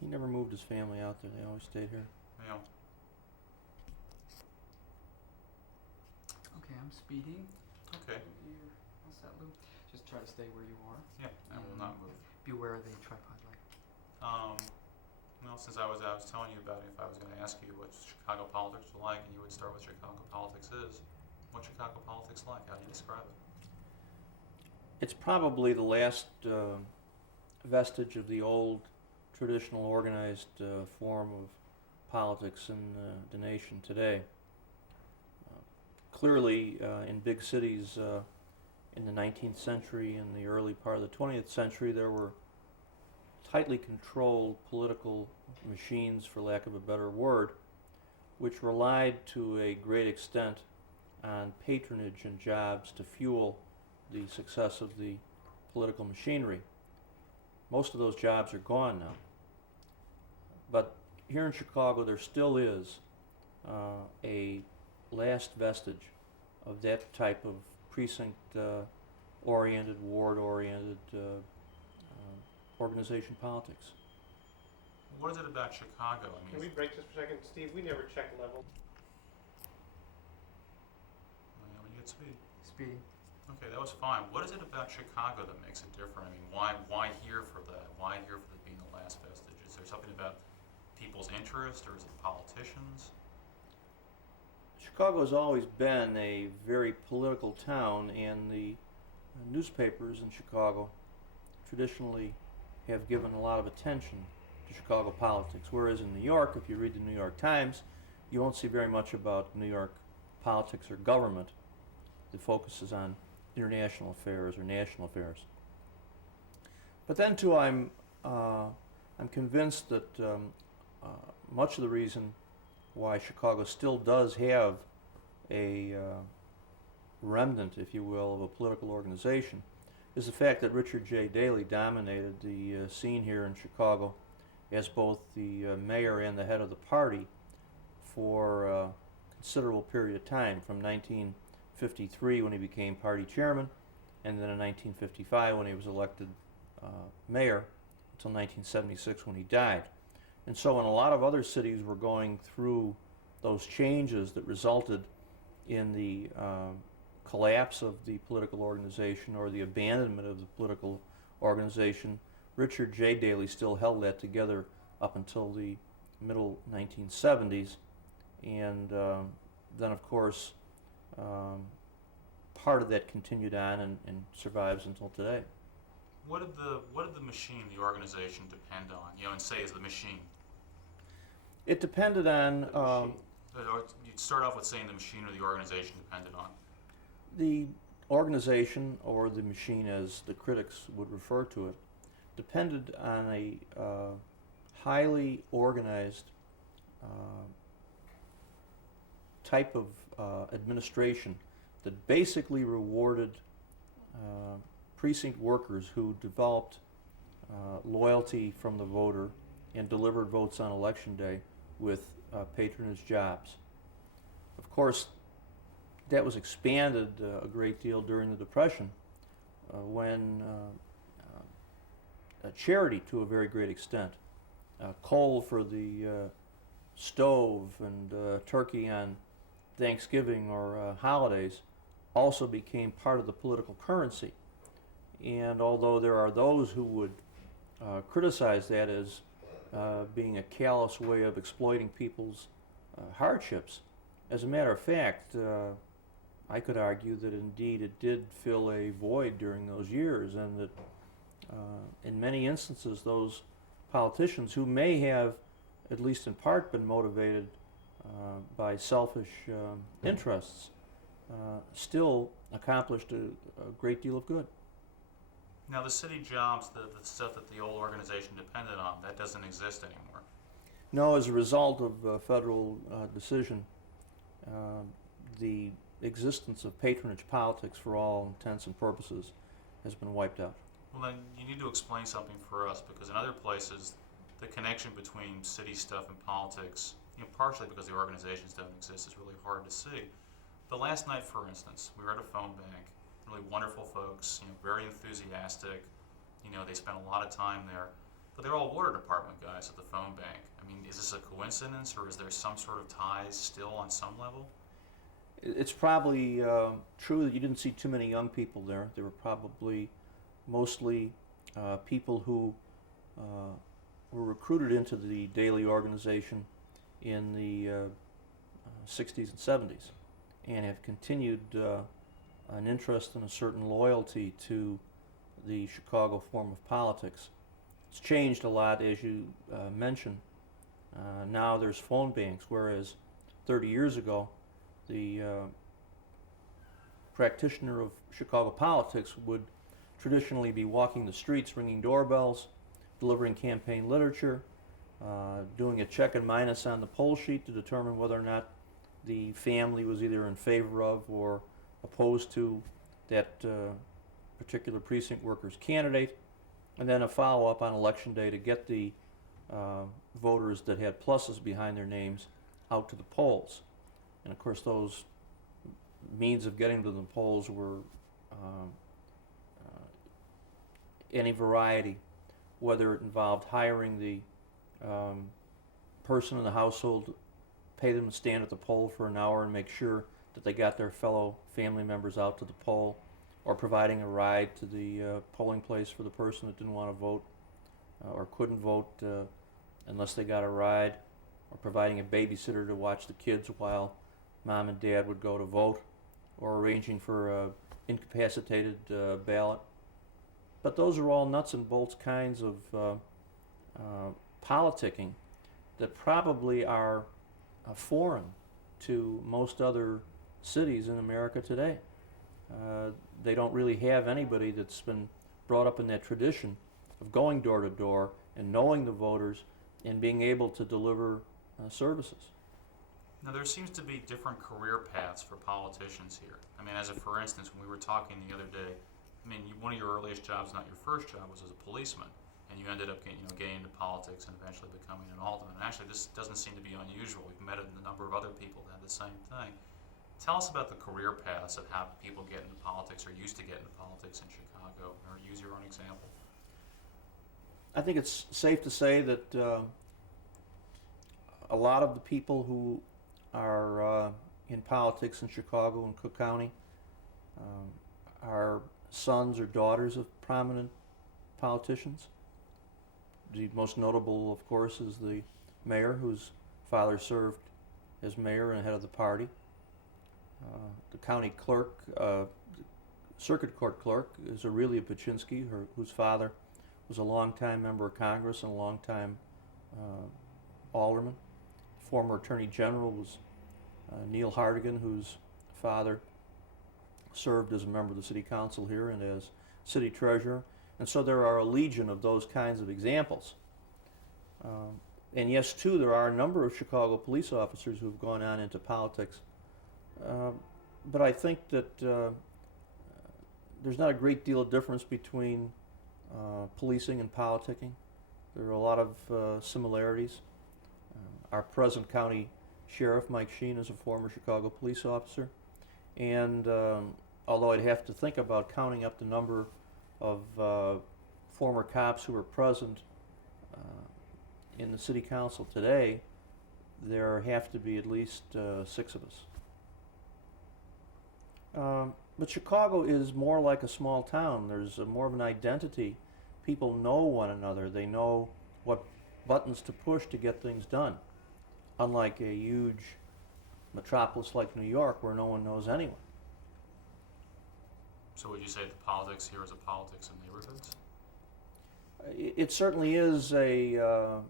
He never moved his family out there. They always stayed here. Yeah. Okay, I'm speeding. Okay. You're all set, Lou. Just try to stay where you are. Yeah, I will not move. Beware of the tripod light. Well, since I was telling you about it, if I was going to ask you what Chicago politics are like, and you would start with Chicago politics is, what's Chicago politics like? How do you describe it? It's probably the last vestige of the old traditional organized form of politics in the nation today. Clearly, in big cities in the 19th century and the early part of the 20th century, there were tightly controlled political machines, for lack of a better word, which relied to a great extent on patronage and jobs to fuel the success of the political machinery. Most of those jobs are gone now. But here in Chicago, there still is a last vestige of that type of precinct-oriented, ward-oriented organization politics. What is it about Chicago? I mean, Can we break just for a second? Steve, we never check level. when you get speed. Speeding. Okay, that was fine. What is it about Chicago that makes it different? I mean, why here for that? Why here for being the last vestige? Is there something about people's interest, or is it politicians? Chicago has always been a very political town, and the newspapers in Chicago traditionally have given a lot of attention to Chicago politics. Whereas in New York, if you read the New York Times, you won't see very much about New York politics or government. The focus is on international affairs or national affairs. But then too, I'm convinced that much of the reason why Chicago still does have a remnant, if you will, of a political organization is the fact that Richard J. Daley dominated the scene here in Chicago as both the mayor and the head of the party for a considerable period of time, from 1953 when he became party chairman, and then in 1955 when he was elected mayor, until 1976 when he died. And so when a lot of other cities were going through those changes that resulted in the collapse of the political organization or the abandonment of the political organization, Richard J. Daley still held that together up until the middle 1970s. And then, of course, part of that continued on and survives until today. What did the machine, the organization, depend on? And say is the machine. It depended on Or you'd start off with saying the machine or the organization depended on. the organization, or the machine as the critics would refer to it, depended on a highly organized type of administration that basically rewarded precinct workers who developed loyalty from the voter and delivered votes on election day with patronage jobs. Of course, that was expanded a great deal during the Depression when charity, to a very great extent, coal for the stove and turkey on Thanksgiving or holidays, also became part of the political currency. And although there are those who would criticize that as being a callous way of exploiting people's hardships, as a matter of fact, I could argue that indeed it did fill a void during those years, and that in many instances those politicians, who may have, at least in part, been motivated by selfish interests, still accomplished a great deal of good. Now, the city jobs, the stuff that the old organization depended on, that doesn't exist anymore. No, as a result of a federal decision, the existence of patronage politics for all intents and purposes has been wiped out. Well, then you need to explain something for us, because in other places, the connection between city stuff and politics, partially because the organizations don't exist, is really hard to see. But last night, for instance, we were at a phone bank. Really wonderful folks, very enthusiastic. They spent a lot of time there. but they're all water department guys at the phone bank. I mean, is this a coincidence, or is there some sort of ties still on some level? It's probably true that you didn't see too many young people there. There were probably mostly people who were recruited into the daily organization in the 60s and 70s and have continued an interest and a certain loyalty to the Chicago form of politics. It's changed a lot, as you mentioned. Now there's phone banks, whereas 30 years ago, the practitioner of Chicago politics would traditionally be walking the streets, ringing doorbells, delivering campaign literature, doing a check and minus on the poll sheet to determine whether or not the family was either in favor of or opposed to that particular precinct worker's candidate, and then a follow-up on election day to get the voters that had pluses behind their names out to the polls. And of course those means of getting to the polls were any variety, whether it involved hiring the person in the household, pay them to stand at the poll for an hour and make sure that they got their fellow family members out to the poll, or providing a ride to the polling place for the person that didn't want to vote or couldn't vote unless they got a ride, or providing a babysitter to watch the kids while mom and dad would go to vote, or arranging for a incapacitated ballot. But those are all nuts and bolts kinds of politicking that probably are foreign to most other cities in America today. They don't really have anybody that's been brought up in that tradition of going door to door and knowing the voters and being able to deliver services. Now, there seems to be different career paths for politicians here. I mean, for instance, when we were talking the other day, I mean, one of your earliest jobs, not your first job, was as a policeman, and you ended up getting into politics and eventually becoming an alderman. And actually, this doesn't seem to be unusual. We've met a number of other people that had the same thing. Tell us about the career paths of how people get into politics or used to get into politics in Chicago, or use your own example. I think it's safe to say that a lot of the people who are in politics in Chicago and Cook County are sons or daughters of prominent politicians. The most notable, of course, is the mayor, whose father served as mayor and head of the party. The county clerk, circuit court clerk, is Aurelia Paczynski, whose father was a longtime member of Congress and a longtime alderman. Former Attorney General was Neil Hartigan, whose father served as a member of the City Council here and as City Treasurer. And so there are a legion of those kinds of examples. And yes, too, there are a number of Chicago police officers who have gone on into politics. But I think that there's not a great deal of difference between policing and politicking. There are a lot of similarities. Our present county sheriff, Mike Sheen, is a former Chicago police officer. And although I'd have to think about counting up the number of former cops who are present in the city council today, there have to be at least 6 of us. But Chicago is more like a small town. There's more of an identity. People know one another. They know what buttons to push to get things done. Unlike a huge metropolis like New York, where no one knows anyone. So would you say the politics here is a politics of neighborhoods? It certainly is an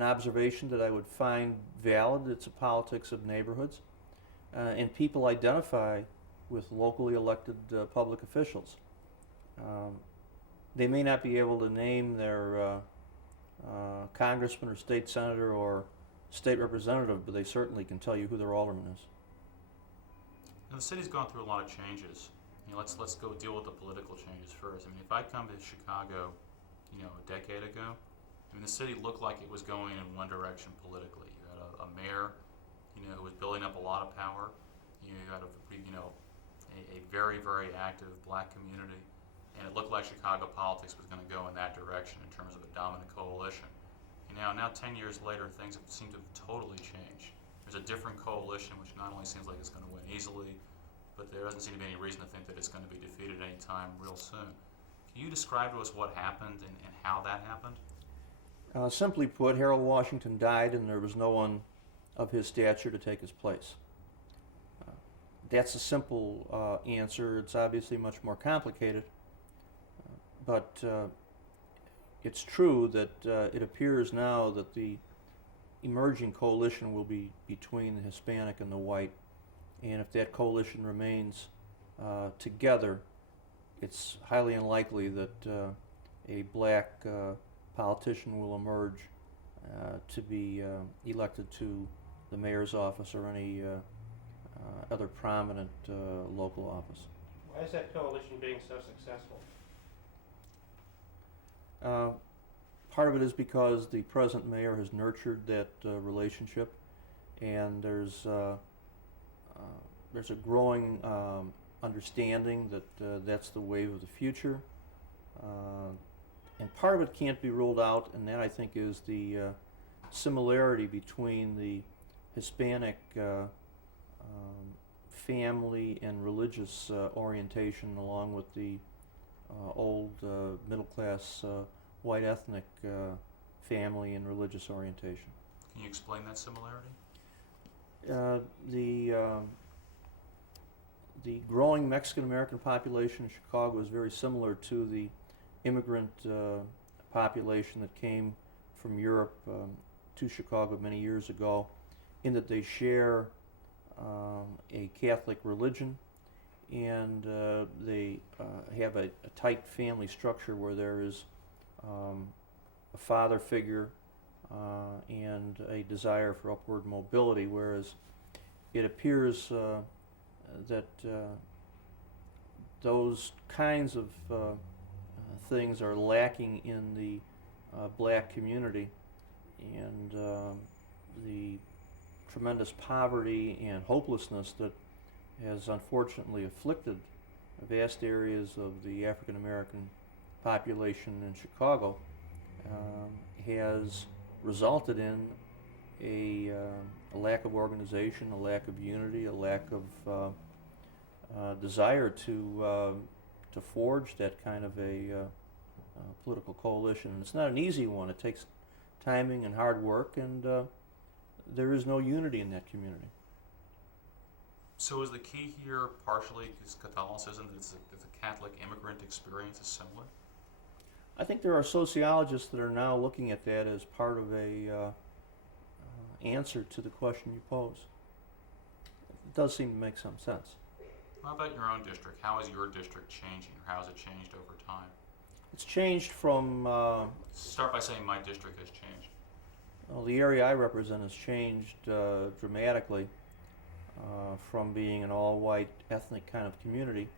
observation that I would find valid. It's a politics of neighborhoods. And people identify with locally elected public officials. They may not be able to name their congressman or state senator or state representative, but they certainly can tell you who their alderman is. Now, the city's gone through a lot of changes. Let's go deal with the political changes first. I mean, if I come to Chicago, a decade ago, the city looked like it was going in one direction politically. You had a mayor, who was building up a lot of power. You had a very, very active black community, and it looked like Chicago politics was going to go in that direction in terms of a dominant coalition. And now 10 years later, things seem to have totally changed. There's a different coalition, which not only seems like it's going to win easily, but there doesn't seem to be any reason to think that it's going to be defeated any time real soon. Can you describe to us what happened and how that happened? Simply put, Harold Washington died and there was no one of his stature to take his place. That's a simple answer. It's obviously much more complicated, but it's true that it appears now that the emerging coalition will be between the Hispanic and the white, and if that coalition remains together, it's highly unlikely that a black politician will emerge to be elected to the mayor's office or any other prominent local office. Why is that coalition being so successful? Part of it is because the present mayor has nurtured that relationship, and there's a growing understanding that that's the wave of the future. And part of it can't be ruled out, and that I think is the similarity between the Hispanic family and religious orientation, along with the old middle-class white ethnic family and religious orientation. Can you explain that similarity? The growing Mexican-American population in Chicago is very similar to the immigrant population that came from Europe to Chicago many years ago, in that they share a Catholic religion, and they have a tight family structure where there is a father figure and a desire for upward mobility, whereas it appears that those kinds of things are lacking in the black community, and the tremendous poverty and hopelessness that has unfortunately afflicted vast areas of the African American population in Chicago has resulted in a lack of organization, a lack of unity, a lack of desire to forge that kind of a political coalition. And it's not an easy one. It takes timing and hard work, and there is no unity in that community. So is the key here partially is Catholicism, that the Catholic immigrant experience is similar? I think there are sociologists that are now looking at that as part of a answer to the question you pose. It does seem to make some sense. How about your own district? How is your district changing, or how has it changed over time? It's changed from Start by saying my district has changed. well, the area I represent has changed dramatically from being an all-white ethnic kind of community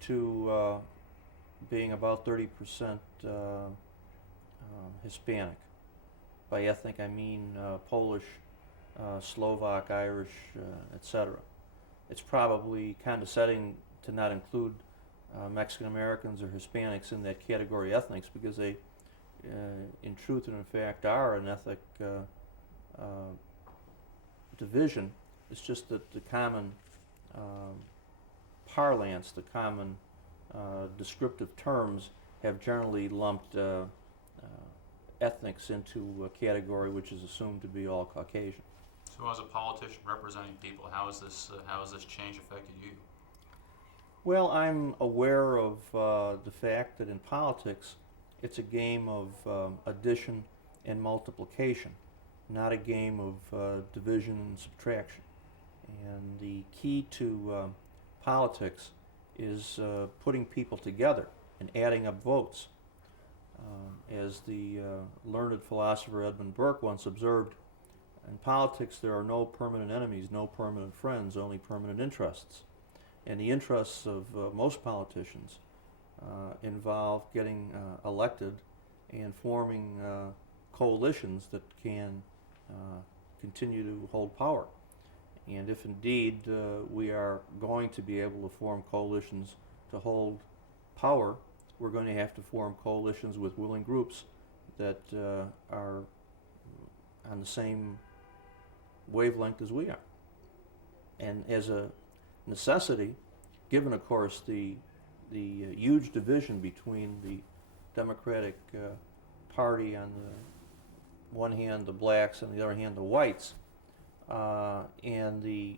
to being about 30% Hispanic. By ethnic, I mean Polish, Slovak, Irish, etc. It's probably condescending to not include Mexican Americans or Hispanics in that category ethnics, because they, in truth and in fact, are an ethnic division. It's just that the common parlance, the common descriptive terms have generally lumped ethnics into a category which is assumed to be all Caucasian. So as a politician representing people, how has this change affected you? Well, I'm aware of the fact that in politics it's a game of addition and multiplication, not a game of division and subtraction. And the key to politics is putting people together and adding up votes. As the learned philosopher Edmund Burke once observed, in politics there are no permanent enemies, no permanent friends, only permanent interests. And the interests of most politicians involve getting elected and forming coalitions that can continue to hold power. And if indeed we are going to be able to form coalitions to hold power, we're going to have to form coalitions with willing groups that are on the same wavelength as we are. And as a necessity, given, of course, the huge division between the Democratic Party on the one hand, the blacks, on the other hand, the whites, and the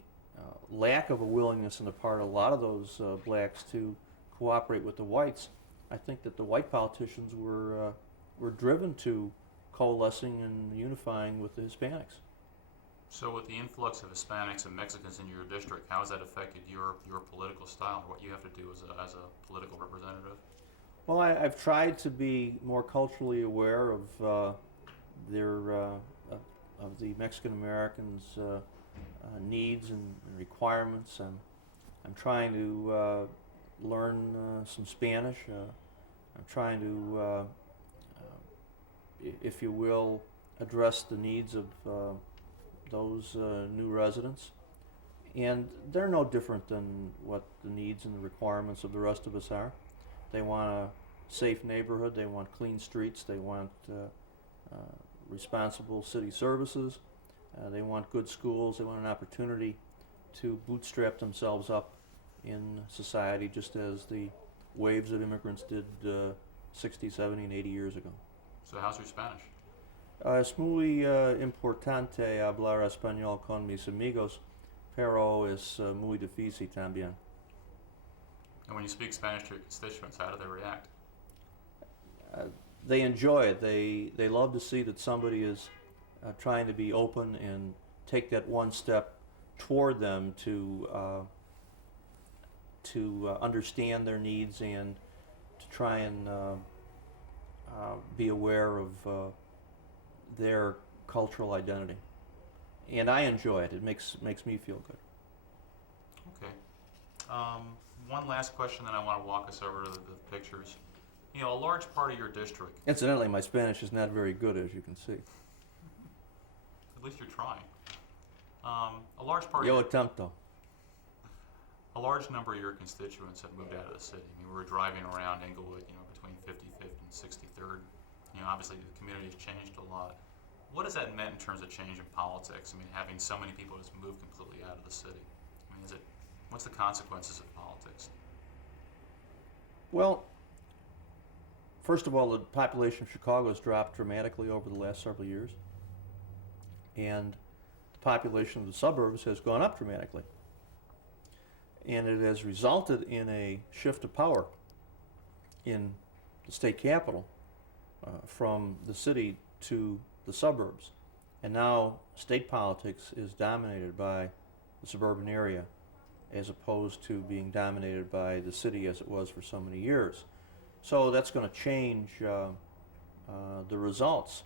lack of a willingness on the part of a lot of those blacks to cooperate with the whites, I think that the white politicians were driven to coalescing and unifying with the Hispanics. So with the influx of Hispanics and Mexicans in your district, how has that affected your political style, or what you have to do as a political representative? Well, I've tried to be more culturally aware of of the Mexican Americans' needs and requirements. I'm trying to learn some Spanish. I'm trying to, if you will, address the needs of those new residents. And they're no different than what the needs and the requirements of the rest of us are. They want a safe neighborhood, they want clean streets, they want responsible city services, they want good schools, they want an opportunity to bootstrap themselves up in society just as the waves of immigrants did 60, 70, and 80 years ago. So how's your Spanish? Es muy importante hablar español con mis amigos, pero es muy difícil también. And when you speak Spanish to your constituents, how do they react? They enjoy it. They love to see that somebody is trying to be open and take that one step toward them to understand their needs and to try and be aware of their cultural identity. And I enjoy it. It makes me feel good. Okay. One last question, then I want to walk us over to the pictures. You know, a large part of your district. Incidentally, my Spanish is not very good, as you can see. At least you're trying. A large part. Yo attempto. A large number of your constituents have moved out of the city. I mean, we were driving around Englewood, you know, between 55th and 63rd. You know, obviously the community has changed a lot. What has that meant in terms of change in politics? I mean, having so many people just move completely out of the city. I mean, what's the consequences of politics? Well, first of all, the population of Chicago has dropped dramatically over the last several years, and the population of the suburbs has gone up dramatically. And it has resulted in a shift of power in the state capital from the city to the suburbs. And now state politics is dominated by the suburban area as opposed to being dominated by the city as it was for so many years. So that's going to change the results.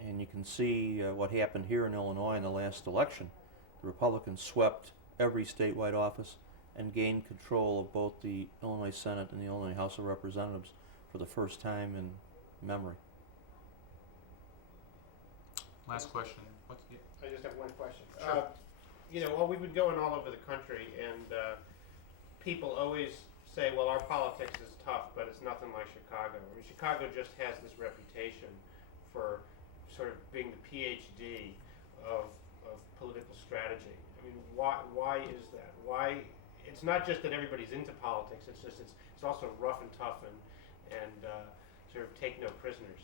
And you can see what happened here in Illinois in the last election. The Republicans swept every statewide office and gained control of both the Illinois Senate and the Illinois House of Representatives for the first time in memory. Last question. I just have one question. Sure. You know, well, we've been going all over the country, and people always say, well, our politics is tough, but it's nothing like Chicago. I mean, Chicago just has this reputation for sort of being the PhD of political strategy. I mean, why is that? Why? It's not just that everybody's into politics. It's just it's also rough and tough and sort of take no prisoners.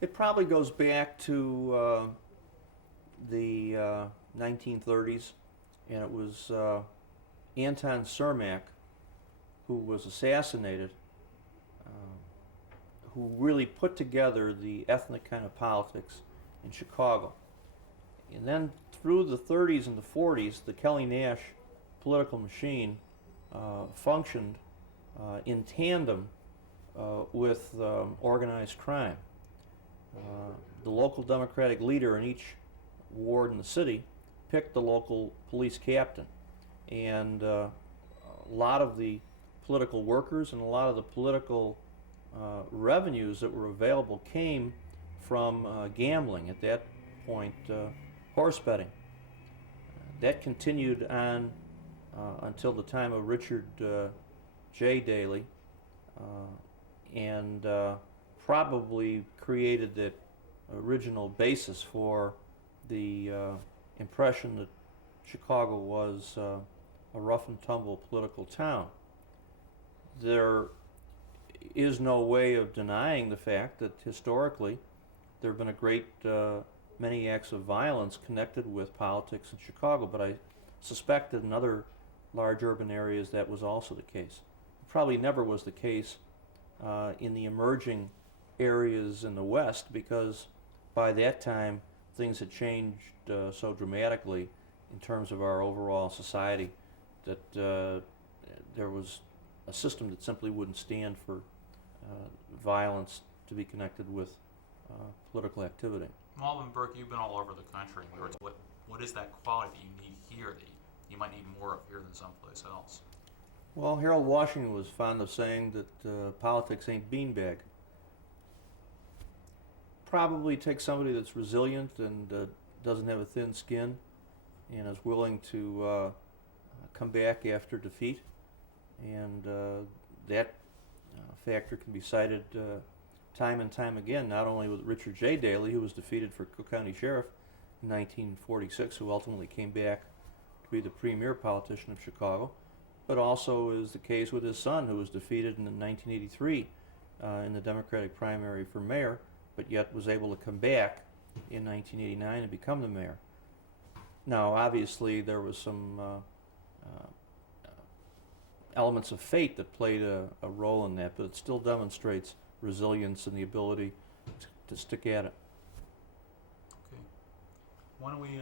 It probably goes back to the 1930s, and it was Anton Cermak, who was assassinated, who really put together the ethnic kind of politics in Chicago. And then through the 30s and the 40s, the Kelly Nash political machine functioned in tandem with organized crime. The local Democratic leader in each ward in the city picked the local police captain. And a lot of the political workers and a lot of the political revenues that were available came from gambling, at that point horse betting. That continued on until the time of Richard J. Daley, and probably created that original basis for the impression that Chicago was a rough and tumble political town. There is no way of denying the fact that historically there have been a great many acts of violence connected with politics in Chicago, but I suspect that in other large urban areas that was also the case. It probably never was the case in the emerging areas in the West, because by that time things had changed so dramatically in terms of our overall society that there was a system that simply wouldn't stand for violence to be connected with political activity. Alderman Burke, you've been all over the country. What is that quality that you need here that you might need more of here than someplace else? Well, Harold Washington was fond of saying that politics ain't beanbag. Probably take somebody that's resilient and doesn't have a thin skin and is willing to come back after defeat, and that factor can be cited time and time again, not only with Richard J. Daley, who was defeated for Cook County Sheriff in 1946, who ultimately came back to be the premier politician of Chicago, but also is the case with his son, who was defeated in 1983 in the Democratic primary for mayor, but yet was able to come back in 1989 and become the mayor. Now, obviously, there was some elements of fate that played a role in that, but it still demonstrates resilience and the ability to stick at it. Okay. Why don't we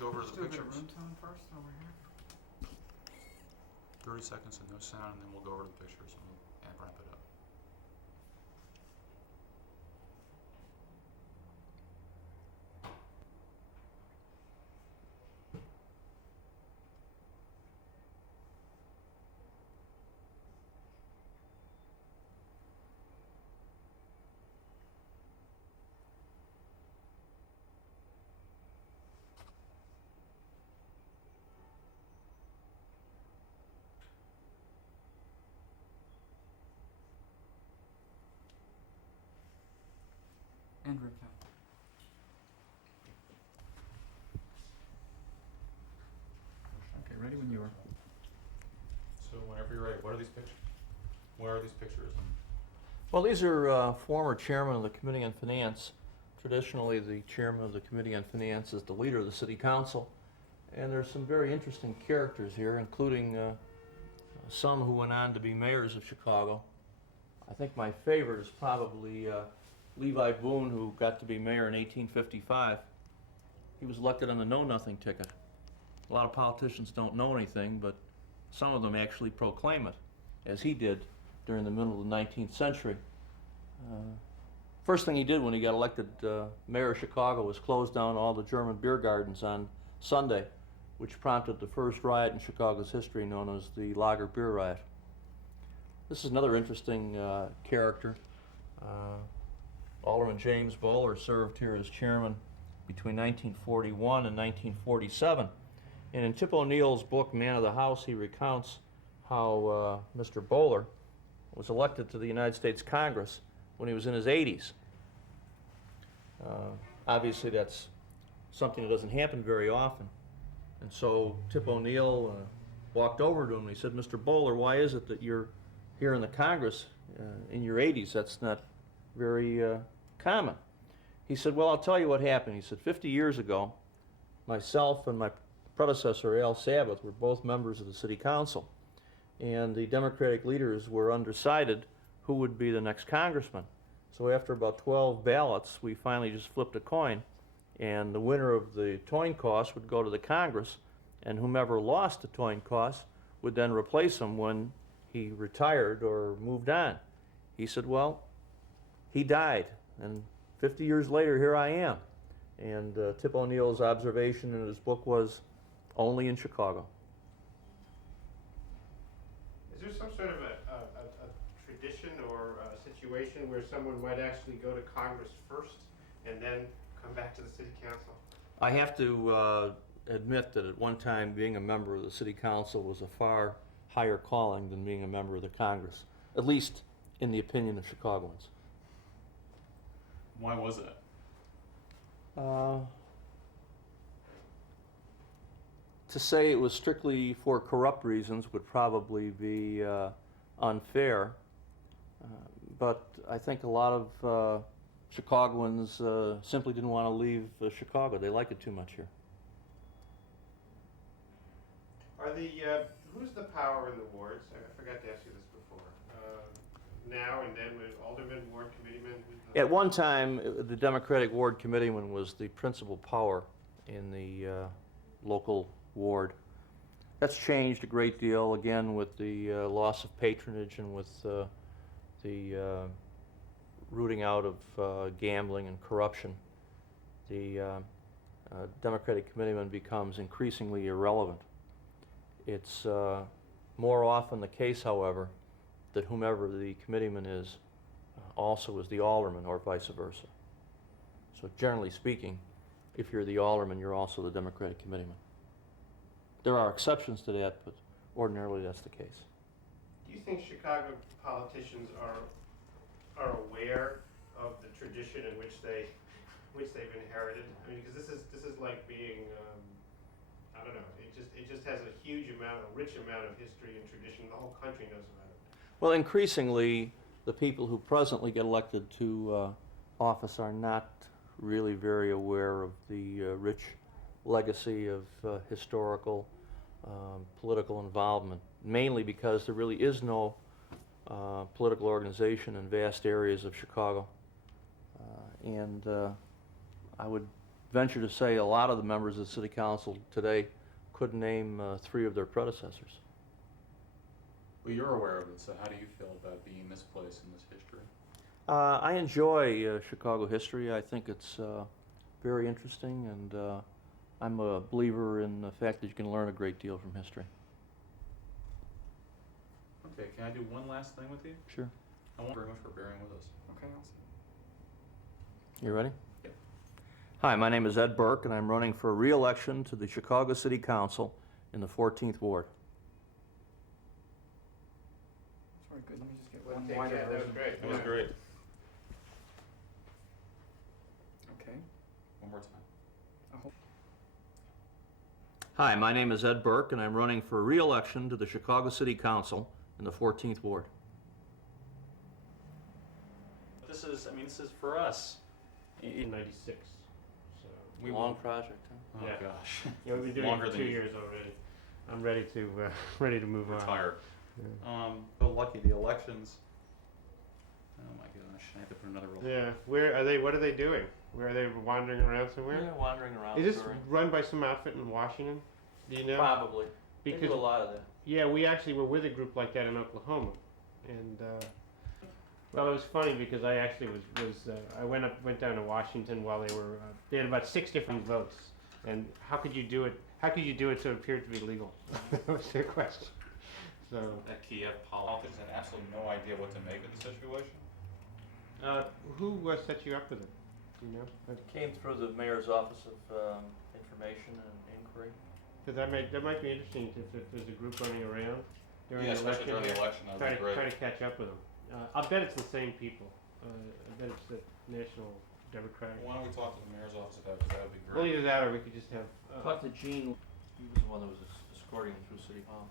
go over to Let's the do a bit pictures? of room tone first over here. 30 seconds and no sound, and then we'll go over to the pictures and wrap it up. And room tone. Okay, ready when you are. So whenever you're ready, what are these pictures? Where are these pictures? Well, these are former chairman of the Committee on Finance. Traditionally, the chairman of the Committee on Finance is the leader of the City Council. And there's some very interesting characters here, including some who went on to be mayors of Chicago. I think my favorite is probably Levi Boone, who got to be mayor in 1855. He was elected on the know-nothing ticket. A lot of politicians don't know anything, but some of them actually proclaim it, as he did during the middle of the 19th century. First thing he did when he got elected mayor of Chicago was close down all the German beer gardens on Sunday, which prompted the first riot in Chicago's history known as the Lager Beer Riot. This is another interesting character. Alderman James Bowler served here as chairman between 1941 and 1947. And in Tip O'Neill's book, Man of the House, he recounts how Mr. Bowler was elected to the United States Congress when he was in his 80s. Obviously, that's something that doesn't happen very often. And so Tip O'Neill walked over to him and he said, "Mr. Bowler, why is it that you're here in the Congress in your 80s? That's not very common." He said, "Well, I'll tell you what happened." He said, 50 years ago, myself and my predecessor, Al Sabbath, were both members of the City Council. And the Democratic leaders were undecided who would be the next congressman. So after about 12 ballots, we finally just flipped a coin. And the winner of the coin toss would go to the Congress, and whomever lost the coin toss would then replace him when he retired or moved on. He said, well, he died, and 50 years later, here I am. And Tip O'Neill's observation in his book was, only in Chicago. Is there some sort of a tradition or a situation where someone might actually go to Congress first and then come back to the City Council? I have to admit that at one time being a member of the City Council was a far higher calling than being a member of the Congress, at least in the opinion of Chicagoans. Why was that? To say it was strictly for corrupt reasons would probably be unfair, but I think a lot of Chicagoans simply didn't want to leave Chicago. They like it too much here. Are the who's the power in the wards? I forgot to ask you this before. Now and then, with alderman, ward committeeman. At one time, the Democratic Ward Committeeman was the principal power in the local ward. That's changed a great deal, again, with the loss of patronage and with the rooting out of gambling and corruption. The Democratic Committeeman becomes increasingly irrelevant. It's more often the case, however, that whomever the committeeman is also is the alderman, or vice versa. So generally speaking, if you're the alderman, you're also the Democratic committeeman. There are exceptions to that, but ordinarily that's the case. Do you think Chicago politicians are aware of the tradition in which they've inherited? I mean, because this is like being I don't know. It just has a rich amount of history and tradition. The whole country knows about it. Well, increasingly, the people who presently get elected to office are not really very aware of the rich legacy of historical political involvement, mainly because there really is no political organization in vast areas of Chicago. And I would venture to say a lot of the members of the City Council today couldn't name 3 of their predecessors. Well, you're aware of it, so how do you feel about being misplaced in this history? I enjoy Chicago history. I think it's very interesting, and I'm a believer in the fact that you can learn a great deal from history. Okay, can I do one last thing with you? Sure. I want you very much for bearing with us. Okay, I'll see. You ready? Yep. Hi, my name is Ed Burke, and I'm running for re-election to the Chicago City Council in the 14th Ward. Sorry, good. Let me just get Well, one take wider that. That was version. great. That was Yeah. great. Okay. One more time. Hi, my name is Ed Burke, and I'm running for re-election to the Chicago City Council in the 14th Ward. This is for us. In '96. So We Long won't- project, huh? Oh, Yeah. gosh. yeah, we've been doing Longer it for than 2 you years already. I'm ready to move on. Retire. Yeah. But lucky the elections. Oh my gosh, I have to put another roll. Yeah. Where are they? What are they doing? Where are they wandering around somewhere? Yeah, wandering around. Is this run by some outfit in Washington? Do you know? Probably. They Because do a lot of that. yeah, we actually were with a group like that in Oklahoma, and well, it was funny because I actually I went down to Washington while they had about 6 different votes, and how could you do it? How could you do it so it appeared to be legal? That was their question. So That Kiev politics had absolutely no idea what to make of the situation. who set you up with it? Do you know? Came through the mayor's office of information and inquiry. Because that might be interesting if there's a group running around during Yeah, the especially election. during the election, that would be great. Try to catch up with them. I'll bet it's the same people. I bet it's the National Democratic. Why don't we talk to the mayor's office about it, 'cause that would be Well, great. either that or we could just have. Talked to Gene. He was the one that was escorting him through City Hall.